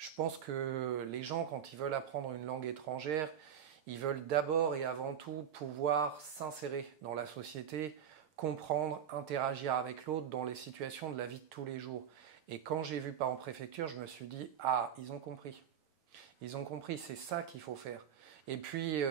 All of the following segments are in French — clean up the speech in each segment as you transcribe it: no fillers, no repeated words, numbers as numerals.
Je pense que les gens, quand ils veulent apprendre une langue étrangère, ils veulent d'abord et avant tout pouvoir s'insérer dans la société, comprendre, interagir avec l'autre dans les situations de la vie de tous les jours. Et quand j'ai vu Parents Préfecture, je me suis dit, ah, ils ont compris. Ils ont compris, c'est ça qu'il faut faire. Et puis,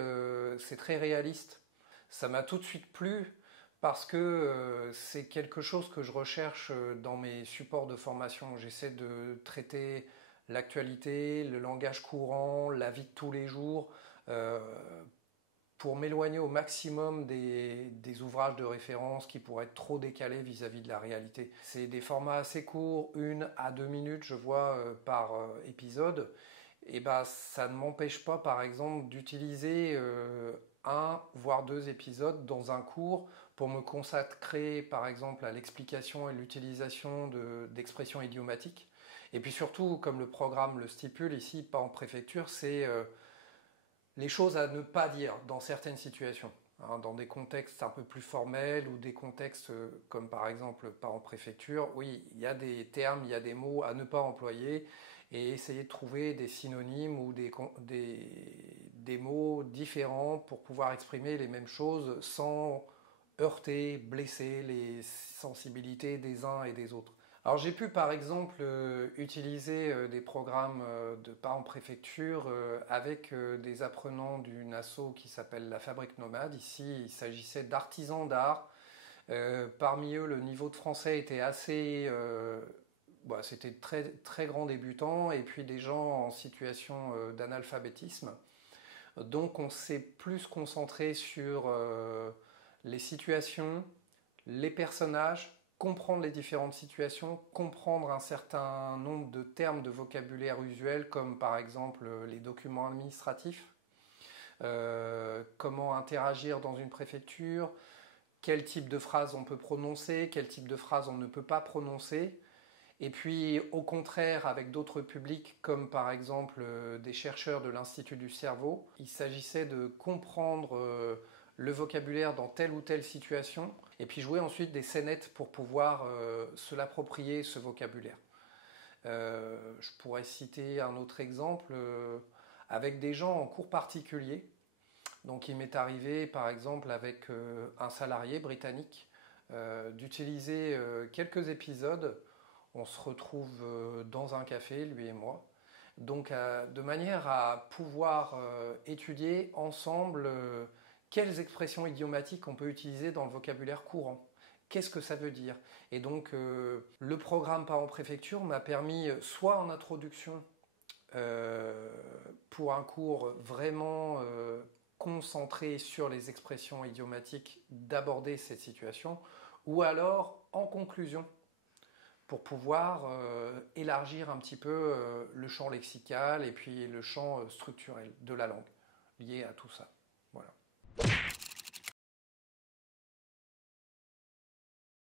c'est très réaliste. Ça m'a tout de suite plu parce que c'est quelque chose que je recherche dans mes supports de formation. J'essaie de traiter l'actualité, le langage courant, la vie de tous les jours, euh, pour m'éloigner au maximum des ouvrages de référence qui pourraient être trop décalés vis-à-vis de la réalité. C'est des formats assez courts, 1 à 2 minutes, je vois, par épisode. Et ben, ça ne m'empêche pas, par exemple, d'utiliser un voire deux épisodes dans un cours pour me consacrer, par exemple, à l'explication et l'utilisation d'expressions idiomatiques. Et puis surtout, comme le programme le stipule ici, pas en préfecture, c'est les choses à ne pas dire dans certaines situations. Hein, dans des contextes un peu plus formels ou des contextes comme par exemple pas en préfecture, oui, il y a des termes, il y a des mots à ne pas employer et essayer de trouver des synonymes ou des mots différents pour pouvoir exprimer les mêmes choses sans heurter, blesser les sensibilités des uns et des autres. Alors j'ai pu par exemple utiliser des programmes de parents préfecture avec des apprenants d'une asso qui s'appelle la Fabrique Nomade. Ici il s'agissait d'artisans d'art. Parmi eux le niveau de français était assez... c'était très, très grands débutants et puis des gens en situation d'analphabétisme. Donc on s'est plus concentré sur les situations, les personnages, comprendre les différentes situations, comprendre un certain nombre de termes de vocabulaire usuel comme par exemple les documents administratifs, comment interagir dans une préfecture, quel type de phrase on peut prononcer, quel type de phrase on ne peut pas prononcer. Et puis au contraire avec d'autres publics comme par exemple des chercheurs de l'Institut du cerveau, il s'agissait de comprendre le vocabulaire dans telle ou telle situation et puis jouer ensuite des scénettes pour pouvoir se l'approprier ce vocabulaire. Je pourrais citer un autre exemple avec des gens en cours particulier. Donc il m'est arrivé par exemple avec un salarié britannique d'utiliser quelques épisodes. On se retrouve dans un café, lui et moi. Donc, de manière à pouvoir étudier ensemble quelles expressions idiomatiques on peut utiliser dans le vocabulaire courant. Qu'est-ce que ça veut dire? Et donc, le programme Parents Préfecture m'a permis, soit en introduction, pour un cours vraiment concentré sur les expressions idiomatiques, d'aborder cette situation, ou alors en conclusion, pour pouvoir élargir un petit peu le champ lexical et puis le champ structurel de la langue lié à tout ça. Voilà.